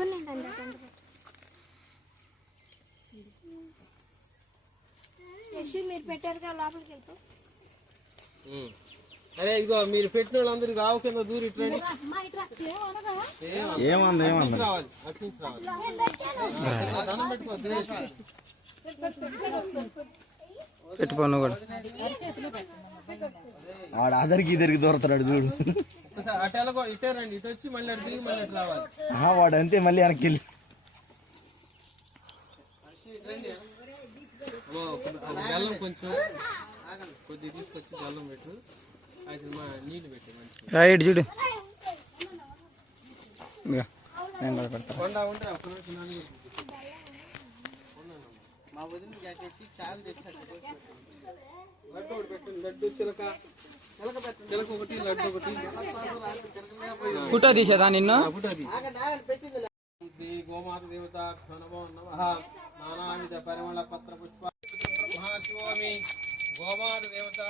మీరు లోపలికి వెళ్తాం. అరే ఇదిగో మీరు పెట్టిన వాళ్ళందరికి ఆవు కింద దూరి ఇట్రండి ఏమంది ఏమంది రావాలి అటు నుంచి రావాలి. ఆ దండం పెట్టుకో దినేష్ పెట్టుకో నువ్వు కూడా. వాడు అదరికి ఇద్దరికి దూరతాడు చూడు. వాడు అంతే మళ్ళీ వెనక్కి వెళ్ళి. బెల్లం కొంచెం కొద్దిగా తీసుకొచ్చి బెల్లం పెట్టు. మా నీళ్ళు పెట్టు రైట్ చూడు. నేను పెడతా. ఉంటే ఒక్క నిమిషం నాన్న. లడ్డు ఒకటి పెట్టండి. లడ్డు చిలక. చిలక ఒకటి లడ్డు ఒకటి. ఫోటో తీసేదా నిన్ను? ఫోటో. శ్రీ గోమాత దేవత నమో నమ. నానావిధ పరిమళ పత్ర పుష్ప. మహాశివామి. గోమాత దేవత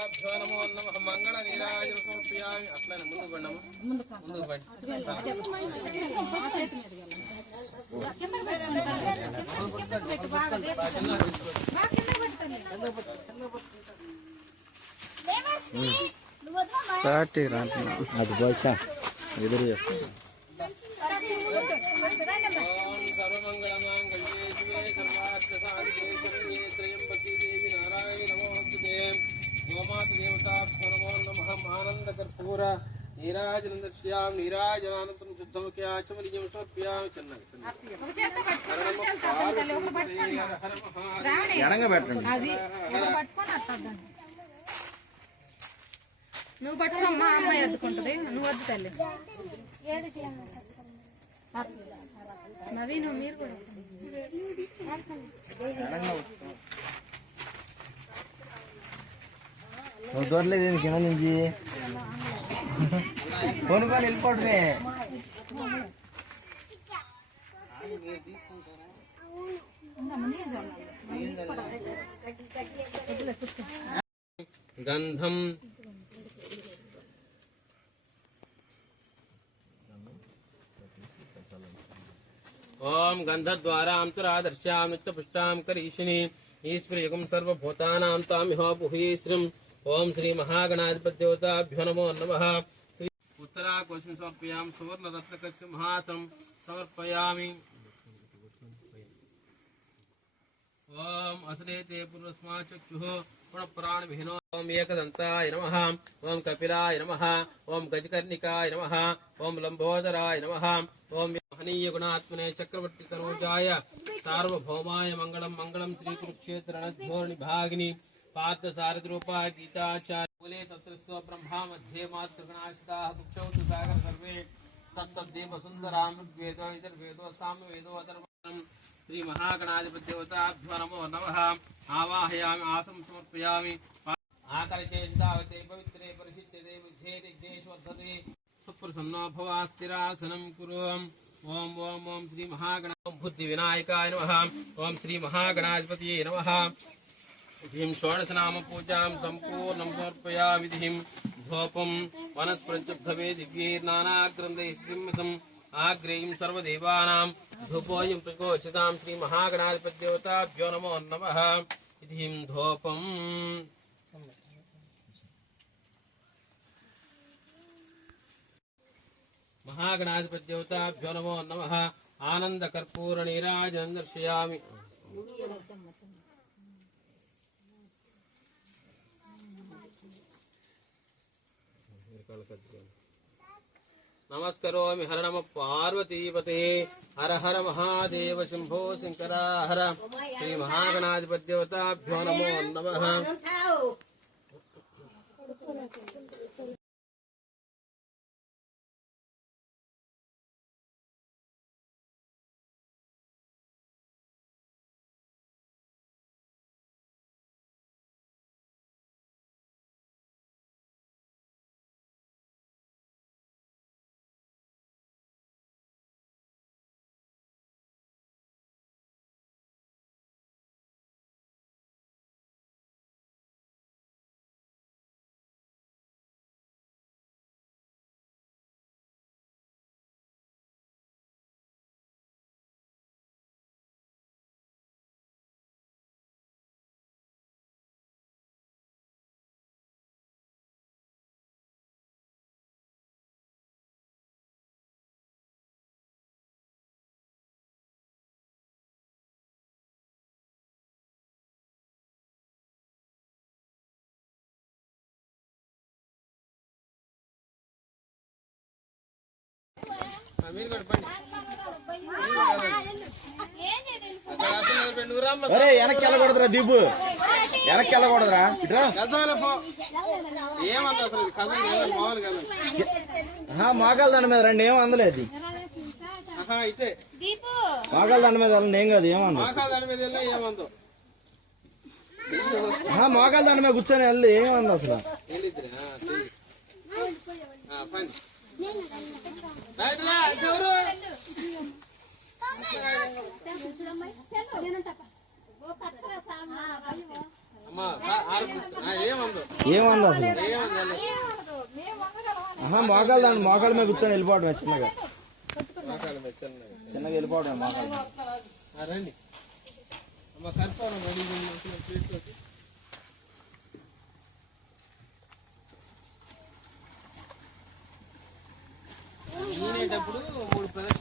నమో నమ. మంగళ నీరాజన సమర్పయామి. అట్లనే ముందుకు పండి పార్టీ రాంటున్నా అది పోచా ఎదురు చేస్తా ఓం సర్వమంగళమాంగళ్యే శివే సర్వార్థ సాధికే శరణ్యే త్రయంబకే దేవి నారాయణి నమోస్తుతే గోమాత దేవతాభ్యో నమో నమః ఆనంద కర్పూర నీరాజనం దర్శయామి నీరాజనానంతరం శుద్ధముఖ్యాచమలియం సమర్పయామి చిన్నగా చిన్నగా. హర నమః పార్వతీ హర హర మహాదేవ. ఎడంగా పెట్టండి నువ్వు పట్టుకోమ్మా అమ్మాయి అద్దుకుంటది నువ్వు వద్దు తల్లి. కిలోమీటర్లు నవీన్ మీరు కూడా నువ్వు దూరలేదు ఎందుకు కింద నుంచి. కొనుక్కొని వెళ్ళిపోవడమే. గంధం ఓం గంధద్వారాంతరాదర్శ్యాం నిత్యపుష్టాం కరీషిణి ఈశ్వరయుగం సర్వభూతానాం తామిహోపుహీశ్రం ఓం శ్రీ మహాగణాధిపత్యోతాభ్యో నమో నమ శ్రీ ఉత్తరాకోశం సమర్పయాం సువర్ణరత్నకస్య మహాసం సమర్పయామి ఓం అసలేతే పునస్మాచక్షుః పునఃపురాణవిహినో ఓం ఏకదంతాయ నమః ఓం కపిలాయ నమః ఓం గజకర్ణికాయ నమః ఓం లంబోదరాయ నమః ఓం మహనీయ గుణాత్మనే చక్రవర్తి తనూజాయ సార్వభౌమాయ మంగళం మంగళం శ్రీ కురుక్షేత్ర రణధోరణి భాగిని పార్థ సారథి రూపా గీతాచార్య మూలే తత్ర స్వ బ్రహ్మా మధ్యే మాతృగణాశితాః పుక్షౌ సాగర సర్వే సప్తద్వీప సుందరాం వేదో సామ వేదో అథర్వణం శ్రీ మహాగణాధిపత్యోతాభ్యో నమో నమ. ఆవాహయామి ఆసం సమర్పయామి. ఆకర్షేష్టావతే పవిత్రే పరిశిష్యతే బుద్ధే దిగ్దేశ్వర్ధతే సుప్రసన్నో భవా స్థిరాసనం కురు ఓం ఓం ఓం శ్రీ మహాగణ బుద్ధి వినాయకాయ నమ ఓం శ్రీ మహాగణాధిపతియే నమ ధిం షోడశనామ పూజాం సంపూర్ణం సమర్పయామి ధిం ధూపం వనస్పృభవే దివ్యైర్నానాగ్రంథైः సింహసం ఆగ్రేయం సర్వదేవానాం ధూపోయం ప్రకోచితాం శ్రీ మహాగణాధిపత్యోతాభ్యో నమో నమః ధిం ధూపం నమో నమ. ఆనంద కర్పూర నీరాజనం దర్శయామి. నమస్కరోమి హర నమ పార్వతీపతే. హర హర మహాదేవ శంభో శంకర హర శ్రీ మహాగణాధిపత్యోతాభ్యో నమో నమ. అరే వెనక్కి వెళ్ళకూడదురా దీపు. వెనక్కి వెళ్ళకూడదురా. మాగాల దాని మీద రండి ఏం అందలేదు మాగాల దాని మీద వెళ్ళండి ఏం కాదు ఏమన్నా మాగాల దాని మీద కూర్చొని వెళ్ళి ఏమంది అసలు. వెళ్ళిద్దిరా, ఏమంది అసలు ఆహా మోకాళ్ళ మీద కూర్చొని వెళ్ళిపోవడమే చిన్నగా? మీద చిన్నగా. చిన్నగా వెళ్ళిపోవడమే మోకాల రండి. అమ్మ కర్పూరం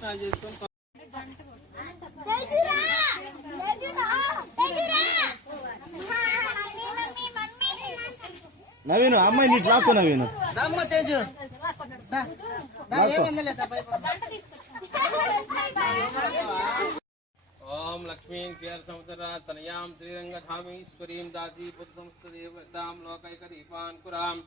ప్రదక్షిణాలు చేసుకొని నవీను అమ్మాయి నీకు లాక్కో నవీను. ఓం లక్ష్మీం కేర్ సముద్రా తనయాం శ్రీరంగధామీశ్వరీం దాసీ పుత్ర సంస్థ దేవతాం లోకైక దీపాన్ కురాం.